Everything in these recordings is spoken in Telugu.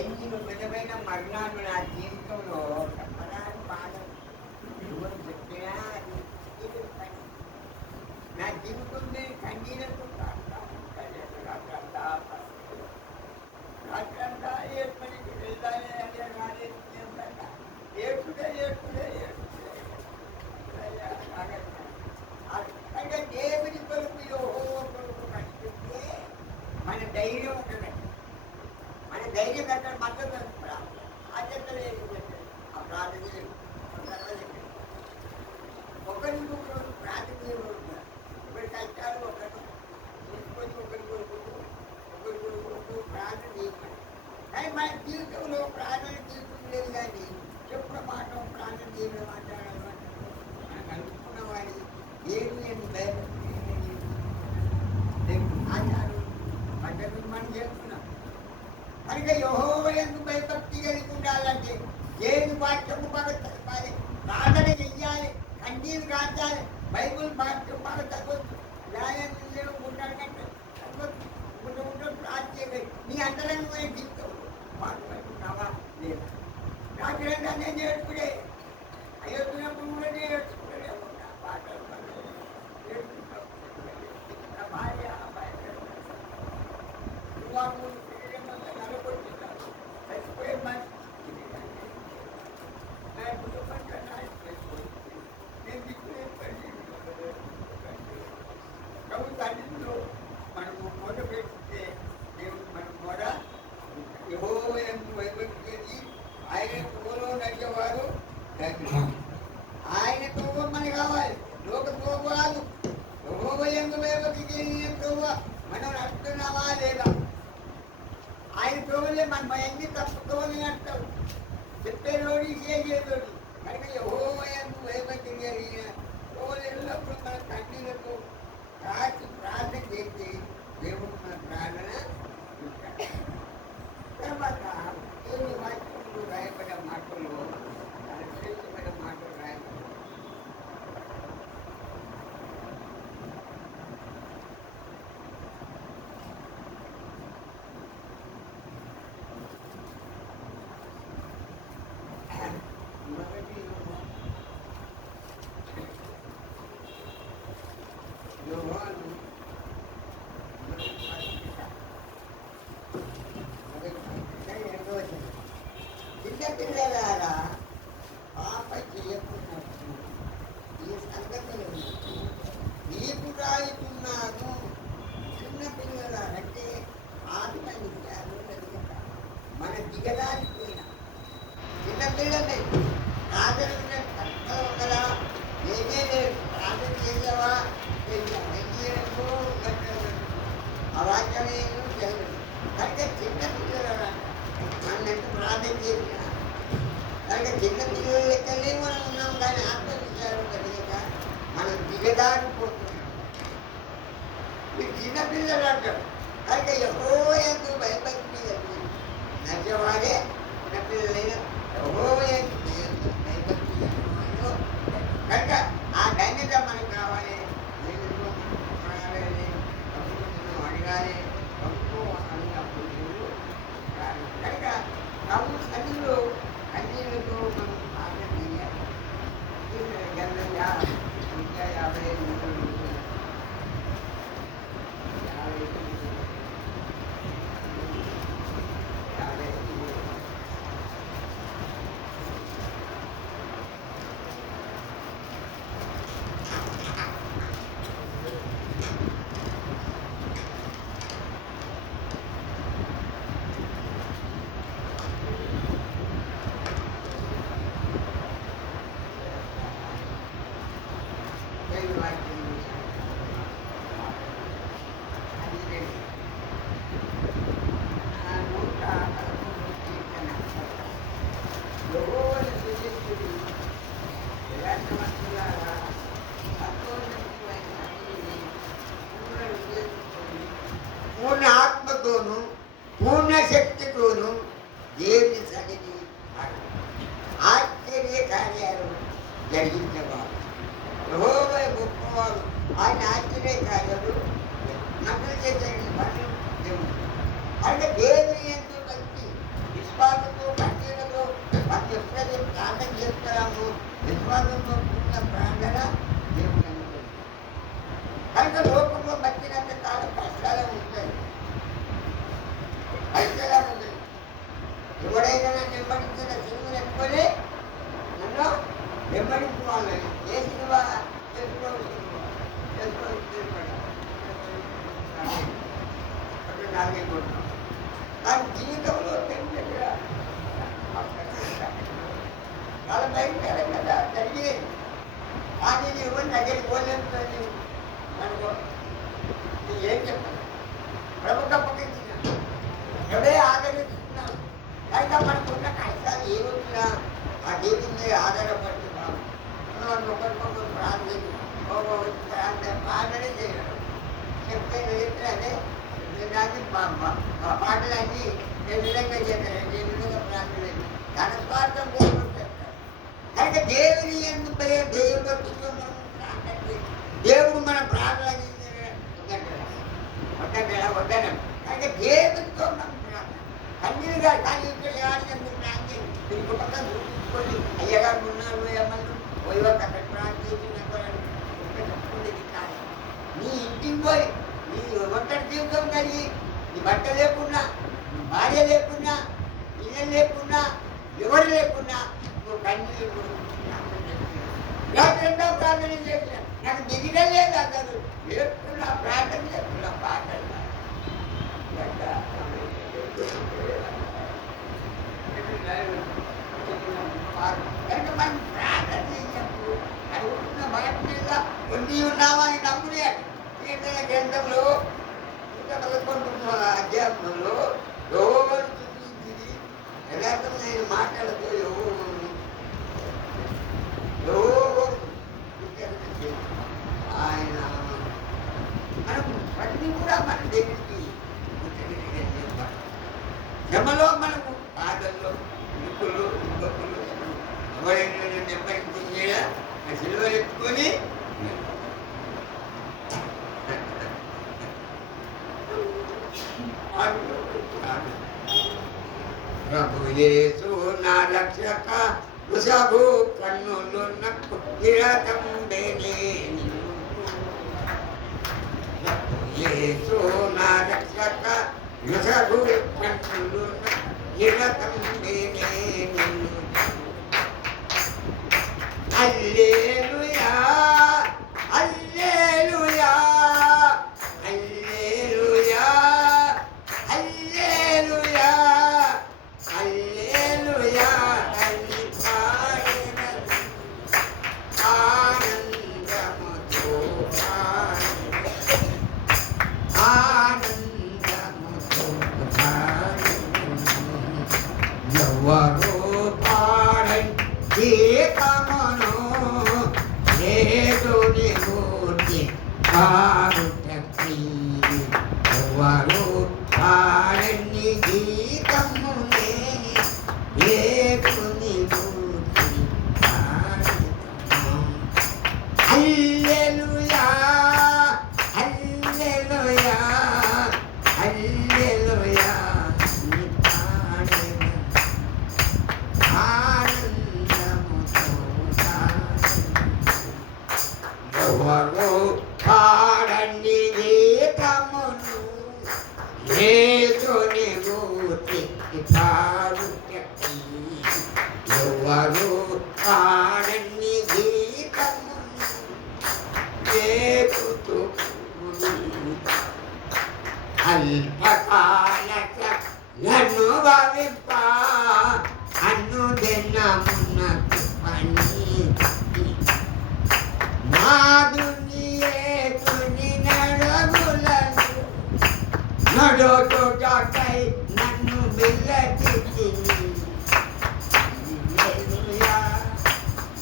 ఎన్ని విధమైన మరణాలు నా జీవితంలో చెప్పడానికి బాధ ఎవరు చెప్పినా అది ఇది పని. నా జీవితం కన్నీళ్ళతో రాత్రంతా ఏర్పడికి వెళ్ళాలి అదే రాలే ఏడుడే ఏడుడే ఏడుడే అంటే దేవుని కొరకు కొరకు కనిపిస్తే మన ధైర్యం ఉంటుంది. మన ధైర్యం కట్టాలి మద్దతు బాధ్యత లేదు. ఆ ప్రార్థన ఒకరికొకరు ప్రార్థన ఒకరి కష్టాలు ఒకరు తీసుకొని ఒకరి కొరకు ప్రార్థన చేయమని. కానీ మన జీవితంలో ప్రార్థన తీసుకులేదు కానీ చెప్పుల మాట ప్రార్థన చేయడం మాట్లాడాలి మనకు అనుకున్న వాడి ఏమి అని భయపడి ఆచారం పద్ధతులు మనం చేస్తున్నాం. కనుక యెహోవా యందు భయభక్తి కలిగి ఉండాలంటే దేవుని వాక్యము బాగా చదవాలి, ప్రార్థన చెయ్యాలి, కన్నీరు కాచాలి, బైబుల్ వాక్యం బాగా చదవచ్చు. న్యాయం ఉంటాడు కంటే చదవచ్చు. ఉంటాడు ప్రార్థన నీ అంతరంగమైన జీవితంలో మాట్లాడుతున్నావా లేదా? రాత్రంగా నేను నేర్చుకునే అయోధ్యప్పుడు కూడా నేర్చుకునే ఉన్నా పాటలు భార్య తల్లిలో మనము మొద పెడితే దేవుడు మనం కూడా యెహోవా యందు భయభక్తి కలిగి ఆయన తోలో నడిచేవారు ఆయన తోవ మనకి కావాలి, లోక తోవ కాదు. యెహోవా యందు భయభక్తి కలిగిన తోవ మనం నడుస్తున్నావా లేదా? ఆయన తోవలే మనం ఎన్ని తప్పుకోవాలి అంటావు. చెప్పేలోడి చేసేలోడి కనుక యెహోవా యందు భయభక్తి కలిగిన తోవలు ఎల్లప్పుడూ మన కన్నీళ్లతో రాసి ప్రార్థన చేస్తే దేవుడు మన ప్రార్థన తర్వాత దేవుని వాక్యంలో రాయబడ్డ మాటలు శ్రేష్టమైన మాటలు రాయబడ్డ చిన్నపిల్లలారా పాప చేయకున్నట్టు ఈ సంగతులు నీకు రాయుతున్నాను. చిన్నపిల్లలారంటే ఆత్మ విషయాలు మన దిగదారిపోయిన చిన్నపిల్లలే ప్రార్థన కదా ఏమే లేదు. ప్రార్థన చేసావా ఆ వాక్యమే చేయలేదు. కనుక చిన్నపిల్లల నన్ను ప్రార్థన చేసిన కనుక చిన్నపిల్లల లెక్కలే మనం ఉన్నాం. కానీ ఆత్మవిషయాలు కలిగక మనం దిగదారిపోతున్నాం. మీరు చిన్నపిల్లలు అంటారు. కనుక యెహోవా యందు భయభక్తి కలిగి నడిచేవాడే చిన్నపిల్లలైన యెహోవా యందు భయభక్తి కనుక ఆ ధన్యత మనకు కావాలి. అడగాలి అన్నప్పుడు కనుక ప్రభు సన్నిధిలో కన్నీళ్లతో మనం ప్రార్థన చేయాలి. 55 పూర్ణ ఆత్మతోనూ పూర్ణ శక్తితోనూ దేవుని సన్నిధి ఆశ్చర్య కార్యాలు జరిగించేవాడు. యెహోవా గొప్పవాడు. ఆయన ఆశ్చర్య కార్యాలు నమ్మలు చేసే పనులు దేవుడు. అంటే దేవుని ఎంతో భక్తి విశ్వాసంతో కూడిన ప్రార్థన దేవుని అనుగ్రహిస్తాడు. కనుక లోకంలో బతికినంత కాలం కష్టాలే ఉంటాయి, కష్టాలే ఉంటాయి. ఎవడైనా నన్ను వెంబడించిన సినిమాలు ఎత్తుకొని నన్ను వెంబడించుకోవాలి. ఏ సినిమా చేసుకోవాలి, నాలుగైపోతున్నాం. కానీ జీవితంలో చాలా భయంకరంగా జరిగేది. కానీ ఎవరి దగ్గరికి పోలేదు అనుకో, ఏం చెప్పాను, ప్రభుత్వ పక్కించిన ఎవడే ఆదరిస్తున్నాం. అయితే మనకున్న కష్టాలు ఏ వచ్చినా ఆ దేవుని మీద ఆధారపడుతున్నాం. ఒకరికొకరు ప్రార్థనే చేయడం చెప్తే అదే పాటలన్నీ ఏ విధంగా చెప్పారు, ఏ విధంగా ప్రార్థన తన స్వార్థం కోసం చెప్తారు. కనుక దేవుని ఎందుకు దేవుడు దేవుడు మన ప్రార్థన వద్దనం. కనుక దేవుడితో మనం ప్రార్థన కన్నీరుగా కానీ ఎందుకు ప్రార్థన ఇంకో పక్కన చూపించుకొని అయ్యగారు ఉన్నారు ఏమన్నా పోయి అక్కడ ప్రార్థించినప్పుడు చెప్పుకునేది కాదు. నీ ఇంటికి పోయి నీ ఒంటరి జీవితం కలిగి నీ భర్త లేకున్నా, నీ భార్య లేకున్నా, పిల్లలు లేకున్నా, ఎవరు లేకున్నా నువ్వు కన్నీరు రాత్రంతా ప్రార్థన చేసిన నాకు దిగిన లేదు అసలు లేకున్నా ప్రార్థన చేస్తున్నా పాటలు. కనుక మనం ప్రార్థన చేసినప్పుడు అడుగుతున్న మాట మీద ఉండి ఉన్నావా అని నమ్మునే కీర్తన గ్రంథంలో 111వ అధ్యాయంలో యెహోవాను స్తుతించిరి యథార్థమైన మాటలతో యెహోవాను ఆయన మనం అన్నీ కూడా మన దేవుడికి శ్రమలో మనము బాధల్లో ఇరుకులు ఇబ్బందులు ఎవరైనా నెమ్మది సిలువ ఎత్తుకొని ప్రభు యేసు నా రక్షక ఉసభు కన్నులు నక్కు నిరతంబేనే ప్రభు యేసు నా రక్షక ఉసభు కన్నులు నక్కు నిరతంబేనే హల్లెలూయా హల్లెలూయా హల్లెలూయా హల్లెలూయా హల్లెలూయా ఆనందముతో ఆనందముతో ఎవరు పాడై గీతమును ఏదుని మూర్తి పాడుటకి ఎవరు పాడని గీతమునే ఏదుని మూర్తి పాడుటము. హల్లెలూయా హల్లెలూయా హల్లెలూయా ఎవరు పాడని గీతమును యేసుని మూర్తి పాడుటకి ఎవరు పాడని గీతమును యేసుతో అల్పకాలక నన్ను భావింప అన్ను దినమునకు పని నాదునియేతుని నడగులను నడుచుటకై నన్ను పిల్లచితిని. హల్లెలూయా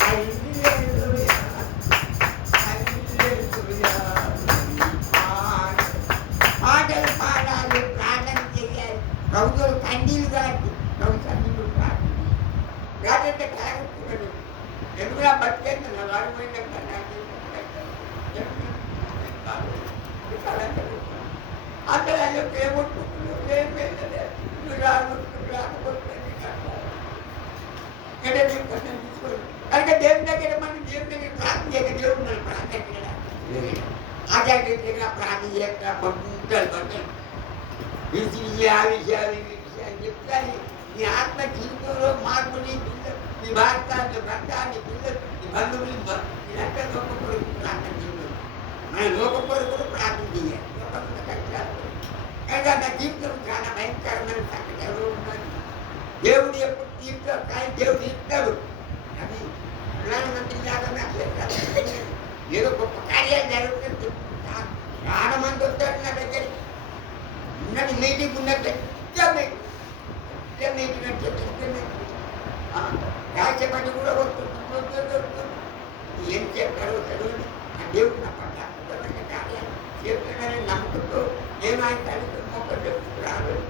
హల్లెలూయా హల్లెలూయా. పాటలు పాడాలి, ప్రార్థన చేయాలి. ప్రభుత్వం కన్నీళ్ళు కాదు, ప్రభు కన్నీళ్ళు కాదు కాదంటే కలగట్టుకున్నాడు. ఎందుకు బతికేది నా వాడిపోయిన అందరూ ఏముంటున్నాడు ఏం వెళ్ళలేదు నువ్వు రాకపోతే కనుక దేవుని దగ్గర మనం దేవుని దగ్గర ప్రార్థన చేయక దేవుడు మనం ప్రార్థన ఆధ్యాత్మికంగా ప్రార్థన చేయక పంపుతారు బట్టలు విషయాలు ఆ విషయాలు ఈ విషయాలు చెప్తాను. నీ ఆత్మ జీవితంలో మార్పు నీ పిల్లలు నీ భర్త నీ భర్త నీ పిల్లలు నీ బంధువులు ఇదంతా లోక కొరకు ప్రార్థన చేయలేదు. మన లోక కొరకు ప్రార్థన చేయాలి. కనుక నా జీవితం చాలా భయంకరమైన సంగతి ఎవరు ఉన్నారు. దేవుడు ఎప్పుడు తీర్చాడు కానీ దేవుడు ఇస్తాడు. అది ప్రధానమంత్రి లాగా నాకు ఏదో గొప్ప కార్యాలు జరుగుతుంది. చాలా మంది వస్తారు నా దగ్గర ఉన్నది మీటింగ్ ఉన్నట్టు మీటింగ్ అంటే రాజ్యపడి కూడా వస్తుంది. ఏం చెప్పారో చదువుని ఆ దేవుడు నా పట్ల అద్భుతమైన కార్యాలు చేస్తున్నారని నమ్ముకుంటూ నేను ఆయన తల్లితో మొక్కలు రాలేదు.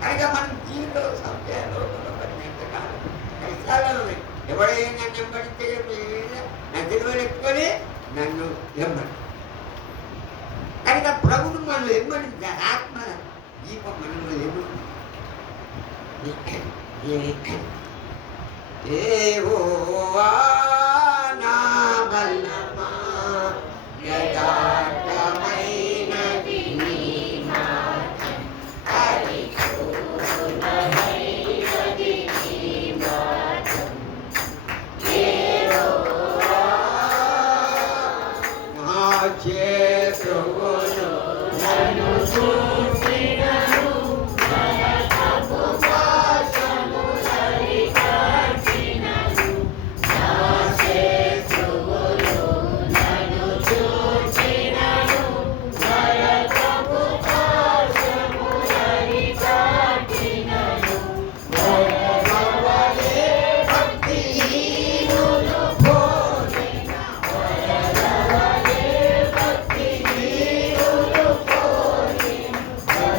కనుక మనం జీవితం సంఖ్యలో కష్టాలు ఉన్నాయి. ఎవడైనా నెంబడితే నా తెలివలు ఎక్కువని నన్ను ఎమ్మడి. కనుక ప్రభుడు మనం ఎమ్మడించాలి. ఆత్మ దీపం మనలో ఎమ్మడి దేవోవా నా బలమా యథార్థమైనది నీ మార్గం పరిపూర్ణమైనది నీ మార్గం దేవోవా నా చేతులు నన్ను చూసినను నరకపు పాశములరి కట్టినను నా చేతులు నన్ను చూసినను నరకపు పాశములరి కట్టినను వరదవలే భక్తిహీనులు పోలిన వరదవలే భక్తిహీనులు పోలిన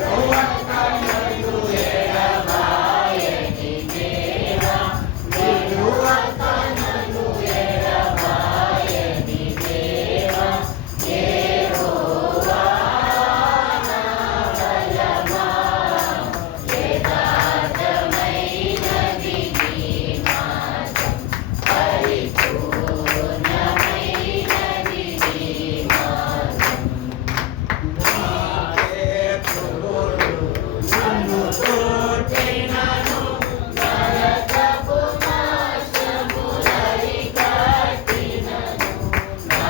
నిలువకనను ఎడబాయని దేవా నిలువకనను ఎడబాయని దేవా యెహోవా నా బలమా యథార్థమైనది నీ మార్గం పరిపూర్ణమైనది నీ మార్గం నా చేతులు నన్ను తోటినను నరకపు నాశములరి కట్టినను నా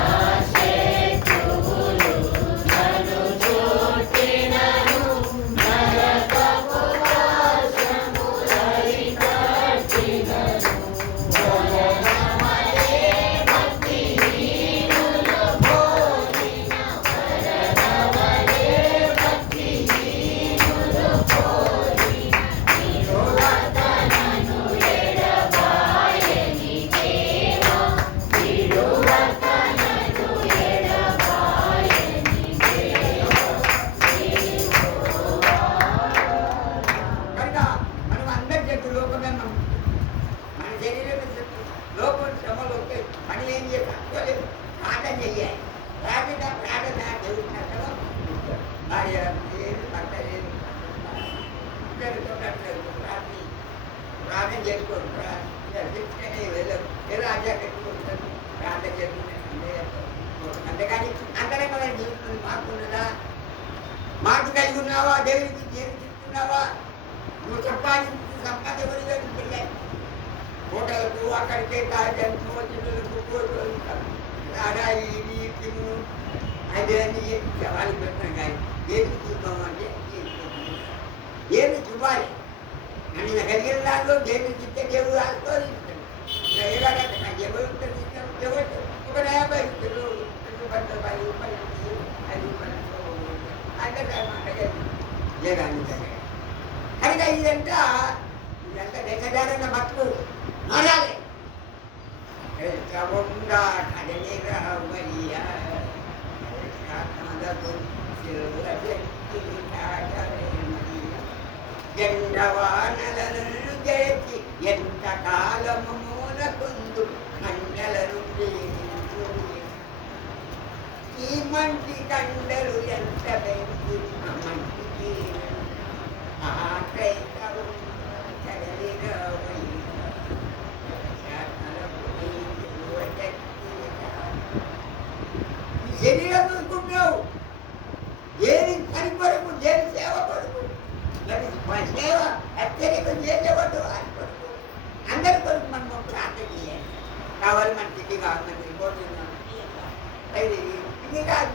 చేతులు నన్ను తోటినను నరకపు నాశములరి కట్టినను వరదవలే భక్తిహీనులు పోలిన వరదవలే భక్తిహీనులు పోలిన నిలువకనను ఎడబాయని దేవా నిలువకనను ఎడబాయని దేవా కనుక మనం అందరి చెట్టు లోపమే మనం మన శరీరం లోపల శ్రమలు వస్తాయి. పని ఏం చేయాలి? ప్రార్థన చెయ్యాలి. ప్రార్థన దేవుడి నష్టం భార్య లేదు భర్త లేదు ఇద్దరితో ప్రార్థన చేసుకోండి. వెళ్ళరు ఏదో ఆధ్యాత్మిక ప్రార్థన చేసుకుంటే అంతేకాని అంతనే మన జీవితంలో మార్పు ఉన్నదా? మార్పు కలిగి ఉన్నావా? దేవుడికి జీవిస్తున్నావా? నువ్వు సంపాదించిన ఎవరి దగ్గరికి వెళ్ళాయి హోటలకు అక్కడికే తాజాకు చిన్నలకు అడా ఇది తిను అదే అని వాళ్ళకి పెట్టినాం కానీ ఏమి చూద్దామంటే ఏమి చూడాలి అని కలిగిన దాంట్లో దేవుడికి ఇస్తే దేవుడు ఆస్తో ఇస్తాడు. ఎవరు ఒక 50 ఇస్తారు 10 రూపాయలు 5 రూపాయలు అంటే కనుక ఇదంతా దశదారణ మట్టుకు మారాలి. జెండవానలను చేసి ఎంత కాలము మూలకుందు మండలను ప్రేమించు ఈ మంచి కండలు ఎంత పెంచి మంచికి ఆకైతవు చదివిన మనకేమో హెచ్చరిక చేసేవాడు వారి కొరకు అందరి కొరకు మనం ప్రార్థన చేయాలి. కావాలి మన తిండి కావాలి, మన రిపోర్ట్ ఇది కాదు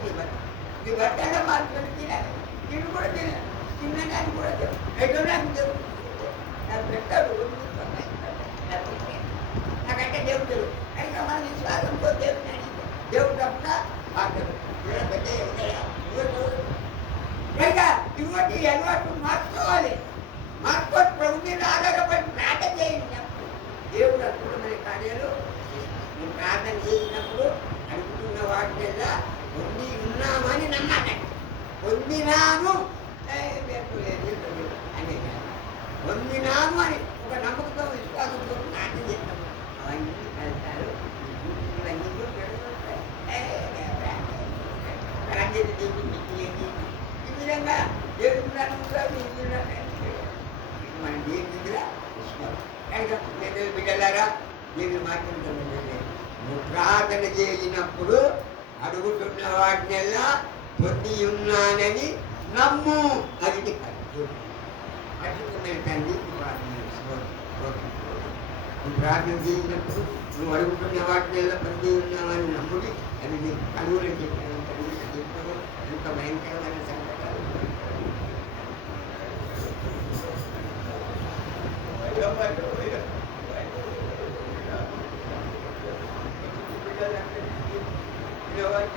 మీ బట్టలో మార్చుకొని తినాలి. తిని కూడా తినాలి, తినడానికి కూడా ఎటువంటి పెట్టాడు నాకంటే దేవుడు తెలుగు కనుక మన విశ్వాసంతో దేవుడిని అడిగితే దేవుడు తప్ప మాట్లాడు కనుక ఇటువంటి అలవాటు మార్చుకోవాలి. మార్చుకొని ప్రభు మీద ఆధారపడి ప్రార్థన చేసినప్పుడు దేవుడు అద్భుతమైన కార్యాలు నువ్వు ప్రార్థన చేసినప్పుడు అడుగుతున్న వాటిల్లో పొంది ఉన్నామని నమ్మాలి. పొందినాను అనేది పొందినాను అని ఒక నమ్మకంతో విశ్వాసంతో ప్రార్థన చేసినప్పుడు అవన్నీ ఫలితాలు ఇవన్నీ ఈ విధంగా దేవుడు మన దేవుని దగ్గర కనుక బిడ్డలారా దేవుని మాట్లాడుతుంది. నువ్వు ప్రార్థన చేసినప్పుడు అడుగుతున్న వాటినల్లా పొంది ఉన్నానని నమ్ము. అది అద్భుతమైన తండ్రి నువ్వు ప్రార్థన చేసినప్పుడు నువ్వు అడుగుతున్న వాటినల్లా పొంది ఉన్నామని నమ్ముడి. అది నీ కలుగులు చెప్పాను చెప్పాను ఎంత భయంకరమైన సంకటాలు. పిల్లలంటే